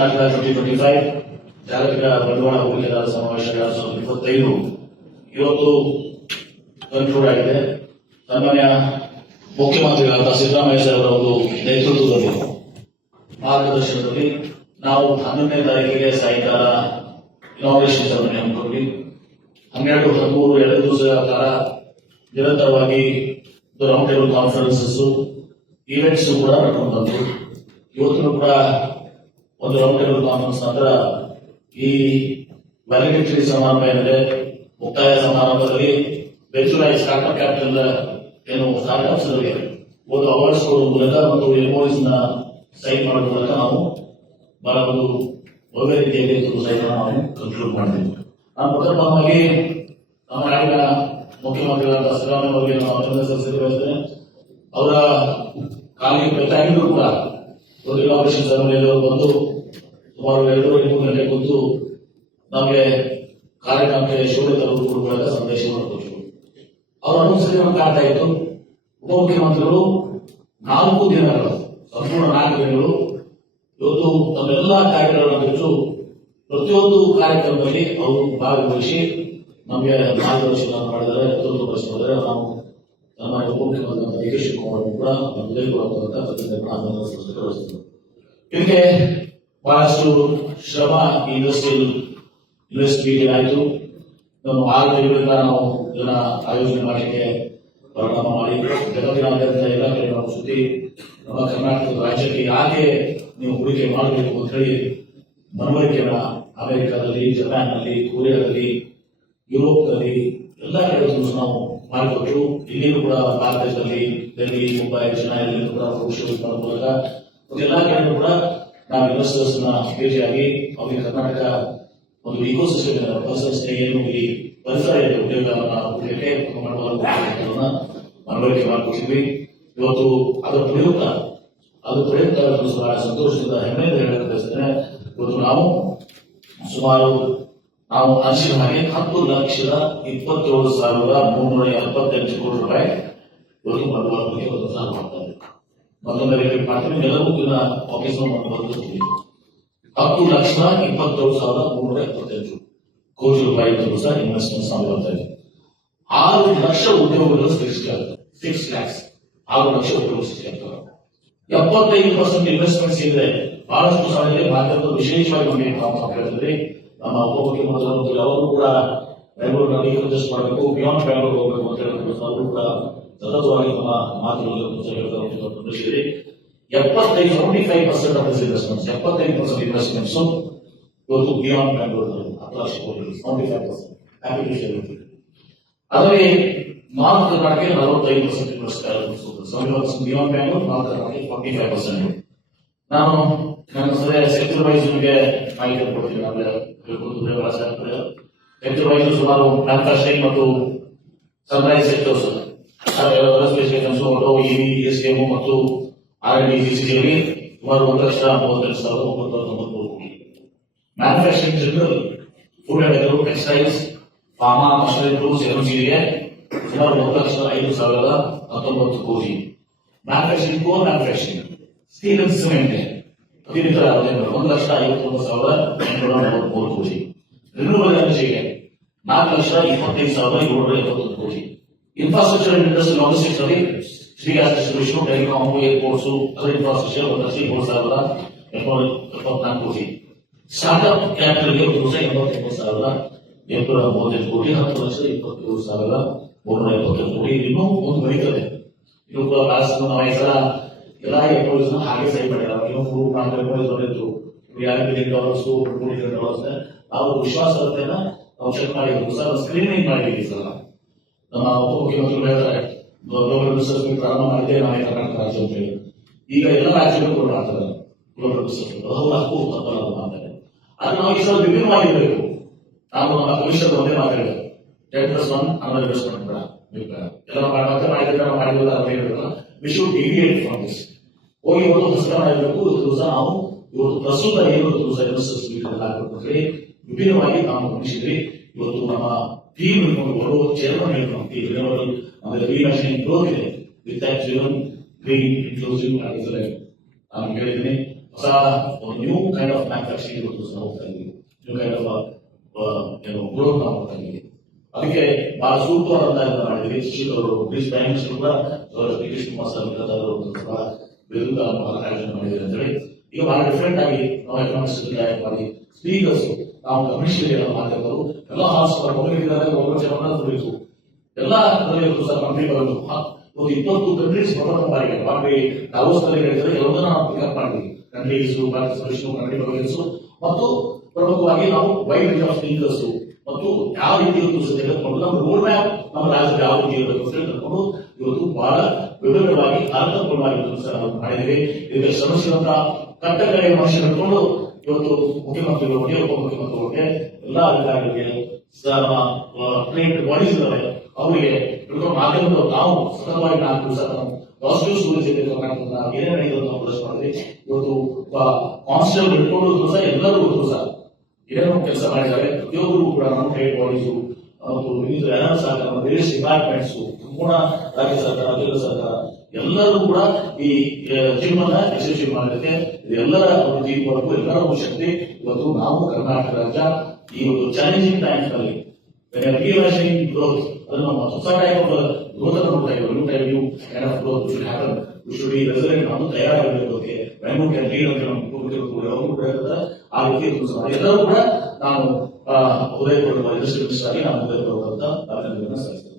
Twenty twenty five ಜಾಗತಿಕ ಬಂಡವಾಳ ಹೂಡಿಕೆದಾರ ಸಮಾವೇಶ ಎರಡ್ ಸಾವಿರದ ಇಪ್ಪತ್ತೈದು. ಇವತ್ತು ಕನ್ಕ್ಲೂಡ್ ಆಗಿದೆ ಸನ್ಮಾನ್ಯ ಮುಖ್ಯಮಂತ್ರಿಗಳಾದ ಸಿದ್ದರಾಮಯ್ಯ ಸರ್ ಅವರ ಒಂದು ನೇತೃತ್ವದಲ್ಲಿ, ಮಾರ್ಗದರ್ಶನದಲ್ಲಿ ನಾವು ಹನ್ನೊಂದನೇ ತಾರೀಕಿಗೆ ಸಾಯಂಕಾಲ ಇನಾಗ್ರೇಷನ್ ಸೆರೆಮನಿ ಹಮ್ಮಿಕೊಂಡ್ವಿ ಹನ್ನೆರಡು, ಹದಿಮೂರು, ಎರಡು ದಿವಸಗಳ ಕಾಲ ನಿರಂತರವಾಗಿ ರೌಂಡ್ ಟೇಬಲ್ ಕಾನ್ಫರೆನ್ಸಸ್ ಈವೆಂಟ್ಸ್ ಕೂಡ ನಡ್ಕೊಂಡು ಬಂತು. ಇವತ್ತು ಕೂಡ ಒಂದು ಟೇಬಲ್ ಕಾನ್ಫರೆನ್ಸ್ ನಂತರ ಈ ವ್ಯಾಲಿಡಿಟಿ ಸಮಾರಂಭ ಏನಿದೆ, ಮುಕ್ತಾಯ ಸಮಾರಂಭದಲ್ಲಿ ಬೆಂಚುರಾಯಿ ಸ್ಟಾರ್ಟ್ಅಪ್ ಕ್ಯಾಪಿಟಲ್ ಏನು ಸ್ಟಾರ್ಟ್ಅಪ್ಸ್ ಒಂದು ಅವಾರ್ಡ್ಸ್ ಕೊಡುವ ಮೂಲಕ ಮತ್ತು ಎಂಒಎಸ್ನ ಸೈನ್ ಮಾಡುವ ಮೂಲಕ ನಾವು ಬಹಳ ಒಂದು ಒಳ್ಳೆ ರೀತಿಯಲ್ಲಿ ಸೈನ್ ನಾವು ಕನ್ಕ್ಲೂಡ್ ಮಾಡಿದ್ವಿ ನಾನು ಪ್ರಥಮವಾಗಿ ನಮ್ಮ ನಾಡಿನ ಮುಖ್ಯಮಂತ್ರಿಗಳಾದ ಸಿದ್ದರಾಮಯ್ಯ ಅವರಿಗೆ ನಾವು ಅಭಿನಂದನೆ ಸಲ್ಲಿಸಲು ಅವರ ಕಾಲಿಗೆ ಪ್ರತಿಯಾಗಿದ್ದರೂ ಕೂಡ ಇನಾಗ್ರೇಷನ್ ಸೆರೆಮನಿಯಲ್ಲಿ ಅವರು ಬಂದು ಸುಮಾರು ಎರಡೂವರೆ ಮೂರು ಗಂಟೆ ಕುಂತು ನಮಗೆ ಕಾರ್ಯಕ್ರಮಕ್ಕೆ ಶೋಭೆ ತರುವುದು ಕೊಡುವಾಗ ಸಂದೇಶವನ್ನು ಅವರ ಅನುಸರಣೆ ಕಾಣ್ತಾ ಇತ್ತು. ಉಪಮುಖ್ಯಮಂತ್ರಿಗಳು ನಾಲ್ಕು ದಿನಗಳು, ಸಂಪೂರ್ಣ ನಾಲ್ಕು ದಿನಗಳು ಇವತ್ತು ತಮ್ಮೆಲ್ಲ ಕಾರ್ಯಕ್ರಮಗಳನ್ನು ಬಿಟ್ಟು ಪ್ರತಿಯೊಂದು ಕಾರ್ಯಕ್ರಮದಲ್ಲಿ ಅವರು ಭಾಗವಹಿಸಿ ನಮಗೆ ಮಾರ್ಗದರ್ಶನ ಮಾಡಿದರೆ ನೇತೃತ್ವ ವಹಿಸಿದರೆ ನಾವು ನಮ್ಮ ಉಪಮುಖ್ಯಮಂತ್ರಿ ಡಿ ಕೆ ಶಿವಕುಮಾರ್ ಕೂಡ ಅಭಿನಂದನೆ ಸಲ್ಲಿಸಲು ಬಯಸುತ್ತೇನೆ. ಇದಕ್ಕೆ ಬಹಳಷ್ಟು ಶ್ರಮ ಇಂಡಸ್ಟ್ರಿಯಲ್ ಯೂನಿವರ್ಸಿಟಿಗೆ ಆಯಿತು ನಮ್ಮ ಆರು ತಿಂಗಳಿಂದ ನಾವು ಇದನ್ನ ಆಯೋಜನೆ ಮಾಡಲಿಕ್ಕೆ ಪರಿಣಾಮ ಮಾಡಿ ಜಗತ್ತಿನಾದ್ಯಂತ ಎಲ್ಲ ಕಡೆ ನಾವು ಸುದ್ದಿ ನಮ್ಮ ಕರ್ನಾಟಕದ ರಾಜ್ಯಕ್ಕೆ ಯಾಕೆ ನೀವು ಹೂಡಿಕೆ ಮಾಡಬೇಕು ಅಂತ ಹೇಳಿ ಮನವರಿಕೆಯನ್ನ ಅಮೆರಿಕದಲ್ಲಿ, ಜಪಾನ್ನಲ್ಲಿ, ಕೊರಿಯಾದಲ್ಲಿ, ಯುರೋಪ್ನಲ್ಲಿ ಎಲ್ಲ ಕಡೆ ನಾವು ಮಾಡಿಕೊಟ್ಟು ಇಲ್ಲಿಯೂ ಕೂಡ ಭಾರತದಲ್ಲಿ ದೆಹಲಿ ಮುಂಬೈ ಚೆನ್ನೈನಲ್ಲಿ ಕೂಡ ಮಾಡೋ ಮೂಲಕ ಎಲ್ಲ ಕಡೆಯೂ ಕೂಡ ನಾವು ಇನ್ವೆಸ್ಟರ್ಸ್ನ ಭೇಟಿಯಾಗಿ ಅವರಿಗೆ ಕರ್ನಾಟಕ ಒಂದು ಇಕೋ ಸಿಸ್ಟಮ್ ಏನು ಈ ಪರಿಸರ ಉದ್ಯೋಗವನ್ನ ಕೊಡಲಿಕ್ಕೆ ಮನವರಿಕೆ ಮಾಡಿಕೊಟ್ಟಿದ್ವಿ. ಇವತ್ತು ಅದರ ಪ್ರಯುಕ್ತ, ಅದು ಪ್ರಯುಕ್ತ ಸಂತೋಷದಿಂದ ಹೆಮ್ಮೆಯಿಂದ ಹೇಳಕ್ಕೆ ಇವತ್ತು ನಾವು ಸುಮಾರು ನಾವು ಅಂಚಿನ ಹಾಗೆ ಹತ್ತು ಲಕ್ಷದ ಇಪ್ಪತ್ತೇಳು ಸಾವಿರದ ಮುನ್ನೂರ ಎಪ್ಪತ್ತೆಂಟು ಕೋಟಿ ರೂಪಾಯಿ ಒಂದು ಸಾಲ ಮಾಡ್ತಾ ಇದೆ ಮತ್ತೊಂದು ರಿಪೀಟ್ ಮಾಡ್ತೀನಿ. ಎಲ್ಲರಿಗೂ ಇದನ್ನ ಆಫೀಸ್ ಮಾಡಬಹುದು ಹತ್ತು ಲಕ್ಷದ ಇಪ್ಪತ್ತೇಳು ಸಾವಿರದ ಮುನ್ನೂರ ಎಪ್ಪತ್ತೆಂಟು ಕೋಟಿ ರೂಪಾಯಿ ಸಹ ಇನ್ವೆಸ್ಟ್ಮೆಂಟ್ ಸಾಲ ಬರ್ತಾ ಇದೆ. ಆರು ಲಕ್ಷ ಉದ್ಯೋಗಗಳು ಸೃಷ್ಟಿ ಆಗ್ತವೆ ಸಿಕ್ಸ್ ಲ್ಯಾಕ್ಸ್ ಆರು ಲಕ್ಷ ಉದ್ಯೋಗ ಸೃಷ್ಟಿ ಆಗ್ತಾರೆ ಎಪ್ಪತ್ತೈದು ಪರ್ಸೆಂಟ್ ಇನ್ವೆಸ್ಟ್ಮೆಂಟ್ಸ್ ಇದ್ರೆ ಬಹಳಷ್ಟು ಸಮಯದಲ್ಲಿ ಭಾರತದ ವಿಶೇಷವಾಗಿ ನಮಗೆ ನಮ್ಮ ಉಪಮುಖ್ಯಮಂತ್ರಿ ಅವರು ಕೂಡ ಬೆಂಗಳೂರಿನಲ್ಲಿ ಅಡ್ಜಸ್ಟ್ ಮಾಡಬೇಕು. ಬಿಯಾಂಡ್ ಬೆಂಗಳೂರು ಹೋಗಬೇಕು ಅಂತ ಹೇಳಿದ್ರು. ಅವರು ಕೂಡ ಸತತವಾಗಿ ನಮ್ಮ ಮಾತುಗಳಲ್ಲಿ ಹೇಳಿದ್ರಿ ಎಪ್ಪತ್ತೈದು seventy five percent of investments ಎಪ್ಪತ್ತೈದು ಪರ್ಸೆಂಟ್ ಇನ್ವೆಸ್ಟ್ಮೆಂಟ್ಸ್ ಇವತ್ತು ಬಿಯಾಂಡ್ ಬೆಂಗಳೂರು ಹತ್ತು lakh crore seventy five percent share ಅದರಲ್ಲಿ ನಾರ್ತ್ ಕರ್ನಾಟಕ ನಲವತ್ತೈದು percent invest beyond Bengaluru north Karnataka forty five percent ನಾನು ನನ್ನ ಸರಿಯ ಸೆಕ್ಟರ್ ವೈಸ್ ನಿಮಗೆ ಮಾಹಿತಿ ಕೊಡ್ತೀನಿ. ಅಂದ್ರೆ ಆಗ್ತದೆ ಸೆಕ್ಟರ್ ವೈಸ್ ಸುಮಾರು ಮ್ಯಾನುಫ್ಯಾಕ್ಚರಿಂಗ್ ಮತ್ತು sunrise sectors auto EV SM ಮತ್ತು ಆರ್ ಡಿ ಸಿಸಿಯಲ್ಲಿ ಸುಮಾರು ಒಂದು ಲಕ್ಷ ಮೂವತ್ತೆರಡು ಸಾವಿರದ ಒಂಬತ್ತು ತೊಂಬತ್ತು manufacturing general food and agro textiles pharma machinery tools ಎನರ್ಜಿಗೆ ಸುಮಾರು ಒಂದು ಐದು ಸಾವಿರದ ಹತ್ತೊಂಬತ್ತು crore. Manufacturing core manufacturing steel and cement ಹದಿನೈದರ ಹದಿನೈದು ಒಂದು ಲಕ್ಷ ಐವತ್ತೊಂದು ಸಾವಿರದ ಎಂಟುನೂರ ನಲವತ್ಮೂರು ಕೋಟಿ ರಿನ್ಯೂವಲ್ ಎನರ್ಜಿಗೆ ನಾಲ್ಕು ಲಕ್ಷ ಇಪ್ಪತ್ತೈದು ಸಾವಿರದ ಏಳ್ನೂರ ಎಪ್ಪತ್ತೊಂದು ಕೋಟಿ ಇನ್ಫ್ರಾಸ್ಟ್ರಕ್ಚರ್ ಅಂಡ್ ಇಂಡಸ್ಟ್ರಿ ಲಾಜಿಸ್ಟಿಕ್ಸ್ ಅಲ್ಲಿ ಶ್ರೀ ಗ್ಯಾಸ್ ಡಿಸ್ಟ್ರಿಬ್ಯೂಷನ್ ಟೆಲಿಕಾಮ್ ಏರ್ಪೋರ್ಟ್ಸ್ ಅದರ ಇನ್ಫ್ರಾಸ್ಟ್ರಕ್ಚರ್ ಒಂದು ಲಕ್ಷ ಮೂರು ಸಾವಿರದ ಎಪ್ಪತ್ತು ಎಪ್ಪತ್ನಾಲ್ಕು ಕೋಟಿ ಸ್ಟಾರ್ಟ್ಅಪ್ ಕ್ಯಾಪಿಟಲ್ಗೆ ಒಂದು ಲಕ್ಷ ಎಂಬತ್ತೊಂಬತ್ತು ಸಾವಿರದ ಎಂಟುನೂರ ಮೂವತ್ತೈದು ಕೋಟಿ ಹತ್ತು ಲಕ್ಷ ಇಪ್ಪತ್ತೇಳು ಸಾವಿರದ ಮೂರ್ನೂರ ಎಪ್ಪತ್ತೊಂದು ಕೋಟಿ ಇನ್ನೂ ಒಂದು ಬರೀತದೆ ಇದು ಕೂಡ ಬಹಳಷ್ಟು ನಾವು ಈ ಸಲ ಎಂಪ್ಲಾಯೀಸ್ ಹಾಗೆ ಸೈನ್ ಮಾಡಿದ್ದಾರೆ. ಇನ್ನು ಮೂರು ಎಂಪ್ಲಾಯೀಸ್ ಬಂದಿತ್ತು ಎರಡು ಮಿಲಿಯನ್ ಡಾಲರ್ಸ್ ಮೂರು ಡಾಲರ್ಸ್ ನಾವು ವಿಶ್ವಾಸಾರ್ಹತೆಯನ್ನ ನಾವು ಚೆಕ್ ಮಾಡಿದ್ವಿ ಸರ್ ಸ್ಕ್ರೀನಿಂಗ್ ಮಾಡಿದ್ದೀವಿ ಸರ್. ನಮ್ಮ ಉಪಮುಖ್ಯಮಂತ್ರಿಗಳು ಹೇಳ್ತಾರೆ ಗ್ಲೋಬಲ್ ರಿಸರ್ಚ್ ಪ್ರಾರಂಭ ಮಾಡಿದ್ದೆ ನಾವೇ ಕರ್ನಾಟಕ ರಾಜ್ಯ ಅಂತ ಹೇಳಿ. ಈಗ ಎಲ್ಲ ರಾಜ್ಯಗಳು ಕೂಡ ಮಾಡ್ತಾರೆ. ಗ್ಲೋಬಲ್ ರಿಸರ್ಚ್ ಹೌದು ಅದು ಹಕ್ಕು ತಪ್ಪಲ್ಲ ಅಂತ ಮಾಡ್ತಾರೆ. ಆದ್ರೆ ನಾವು ಈ ಸಲ ವಿಭಿನ್ನವಾಗಿರ್ಬೇಕು ನಾವು ನಮ್ಮ ಕಮಿಷನ್ ಒಂದೇ ಮಾತಾಡಿದೆ. ಟೆನ್ ಪ್ಲಸ್ ಒನ್ ಅನ್ನೋ ಇನ್ವೆಸ್ಟ್ಮೆಂಟ್ ಕೂಡ ಎಲ್ಲ ಮತ್ತೆ ಮಾಡಿದ್ರೆ ನಾವು ಮಾಡಿಲ್ಲ ಅಂತ ಹೇಳಿದ್ರಲ್ಲ we should deviate from this ಹೋಗಿ ಇವತ್ತು ಹೊಸ ಮಾಡಬೇಕು ಇವತ್ತು ದಿವಸ ನಾವು ಇವತ್ತು ಪ್ರಸ್ತುತ ಏನು ದಿವಸ ಆಗಬೇಕು ಅಂತ ಹೇಳಿ ವಿಭಿನ್ನವಾಗಿ ನಾವು ಗಮನಿಸಿದ್ರಿ ಇವತ್ತು ನಮ್ಮ ಟೀಮ್ ಇಟ್ಕೊಂಡು ಚೇರ್ಮನ್ ಹೇಳ್ಕೊಂಡು ಆಮೇಲೆ ರೀಮ್ಯಾಚಿಂಗ್ ಗ್ರೋತ್ ಇದೆ ವಿತ್ ದಟ್ ಜೀವನ್ ಗ್ರೀನ್ ಇನ್ಕ್ಲೂಸಿವ್ ಆಗಿದ್ದಾರೆ ನಾನು ಹೇಳಿದ್ದೀನಿ, ಹೊಸ ನ್ಯೂ ಕೈಂಡ್ ಆಫ್ ಮ್ಯಾನುಫ್ಯಾಕ್ಚರಿಂಗ್ ಇವತ್ತು ಸಹ ಹೋಗ್ತಾ ಇದ್ದೀವಿ ನ್ಯೂ ಕೈಂಡ್ ಆಫ್ ಏನು ಗ್ರೋತ್ ನಾವು ಹೋಗ್ತಾ ಇದ್ದೀವಿ ಅದಕ್ಕೆ ಬಹಳ ಸೂಕ್ತವಾದ ಮಾಡಿದ್ರಿ ಸುಶೀಲ್ ಅವರು ಬ್ರಿಟಿಷ್ ಕೂಡ ವಿರುದ್ಧ ಮಾಡಿದ್ರು ಅಂತ ಈಗ ಬಹಳ ಡಿಫ್ರೆಂಟ್ ಆಗಿ ನಾವು ಎಕನಾಮಿಕ್ಸ್ ಮಾಡಿ ಸ್ಪೀಕರ್ಸ್ ನಾವು ಕಮಿಷನ್ ಮಾಧ್ಯಮರು ಎಲ್ಲ ಹಾಸ್ಪಿಟಲ್ ಒಬ್ಬರಿದ್ದಾರೆ ಒಬ್ಬರು ದುಡಿತು ಎಲ್ಲ ಸರ್ ಕಂಪ್ನಿಗಳನ್ನು ಒಂದು ಇಪ್ಪತ್ತು ಕಂಟ್ರೀಸ್ ಪ್ರಥಮ ಬಾರಿಗೆ ಬಾಂಬೆ ದಾವೋಸ್ನಲ್ಲಿ ಹೇಳಿದ್ರೆ ನಾವು ಪಿಕಪ್ ಮಾಡಿದ್ವಿ ಕಂಟ್ರೀಸ್ ಭಾರತ ಕಂಟ್ರಿ ಮತ್ತು ಪ್ರಮುಖವಾಗಿ ನಾವು ವೈಡ್ ಆಫ್ ಸ್ಪೀಕರ್ಸ್ ಮತ್ತು ಯಾವ ರೀತಿ ಇವತ್ತು ತೆಗೆದುಕೊಂಡು ನಮ್ಮ ರೋಡ್ ಮ್ಯಾಪ್ ನಮ್ಮ ರಾಜ್ಯದ ಯಾವ ರೀತಿ ಇರಬೇಕು ಅಂತ ತೆಗೆದುಕೊಂಡು ಇವತ್ತು ಬಹಳ ವಿವರವಾಗಿ, ಅರ್ಥಪೂರ್ಣವಾಗಿ ಇವತ್ತು ಸಹ ನಾವು ಮಾಡಿದ್ದೇವೆ. ಇದಕ್ಕೆ ಶ್ರಮಿಸಿದಂತ ಕಟ್ಟಕಡೆಯ ಮನುಷ್ಯರು ಹಿಡ್ಕೊಂಡು ಇವತ್ತು ಮುಖ್ಯಮಂತ್ರಿಗಳಿಗೆ ಉಪಮುಖ್ಯಮಂತ್ರಿಗಳಿಗೆ ಎಲ್ಲ ಅಧಿಕಾರಿಗಳಿಗೆ ಟ್ರೇಡ್ ಬಾಡೀಸ್ ಅವರಿಗೆ ಹಿಡ್ಕೊಂಡು ನಾವು ಸತತವಾಗಿ ನಾಲ್ಕು ದಿವಸ ನಾವು ಕರ್ನಾಟಕದ ಏನೇ ನಡೆಯುವಂತಹ ಪ್ರದರ್ಶನ ಇವತ್ತು ಕಾನ್ಸ್ಟೇಬಲ್ ಹಿಡ್ಕೊಂಡು ಸಹ ಎಲ್ಲರೂ ಸಹ. ಏನೇನೋ ಕೆಲಸ ಮಾಡಿದ್ದಾರೆ. ಪ್ರತಿಯೊಬ್ಬರು ಕೂಡ ನಮ್ಮ ಟ್ರೇಡ್ ಬಾಡೀಸು ಮತ್ತು ವಿವಿಧ ಎಲ್ಲ ಸರ್ಕಾರ ವೇರಿಯಸ್ ಡಿಪಾರ್ಟ್ಮೆಂಟ್ಸ್ ಸಂಪೂರ್ಣ ರಾಜ್ಯ ಸರ್ಕಾರ, ಕೇಂದ್ರ ಸರ್ಕಾರ, ಎಲ್ಲರೂ ಕೂಡ ಈ ಅನ್ನ ಯಶಸ್ವಿ ಮಾಡಲಿಕ್ಕೆ ಇದೆಲ್ಲರ ಒಂದು ಟೀಮ್ ಎಲ್ಲರ ಒಂದು ಶಕ್ತಿ. ಇವತ್ತು ನಾವು ಕರ್ನಾಟಕ ರಾಜ್ಯ ಈ ಒಂದು ಚಾಲೆಂಜಿಂಗ್ ಟೈಮ್ಸ್ನಲ್ಲಿ ರಿಯಲೈಸಿಂಗ್ ಗ್ರೋತ್ ಅದು ನಮ್ಮ ಹೊಸ ಟೈಪ್ ಆಫ್ ಗ್ರೋತ್ ಅನ್ನು ನೋಡ್ತಾ ಇದ್ದೀವಿ. New type of growth should happen should be resident ನಾವು ತಯಾರಾಗಬೇಕು ಅದಕ್ಕೆ ಬೆಂಗಳೂರು ಕ್ಯಾನ್ ಲೀಡ್ ಅಂತ ನಮ್ಮ ಮುಖ್ಯಮಂತ್ರಿಗಳು ಅವರು ಕೂಡ ಹೇಳ್ತಾರೆ. ಆ ರೀತಿ ಎಲ್ಲರೂ ಕೂಡ ನಾನು ಉದಯಪೂರ್ವ ಇಂಡಸ್ಟ್ರಿ ಮಿನಿಸ್ಟರ್ ಆಗಿ ನಾನು ಉದಯಪೂರ್ವಕ ಅಭಿನಂದನೆ ಸಲ್ಲಿಸ್ತೇನೆ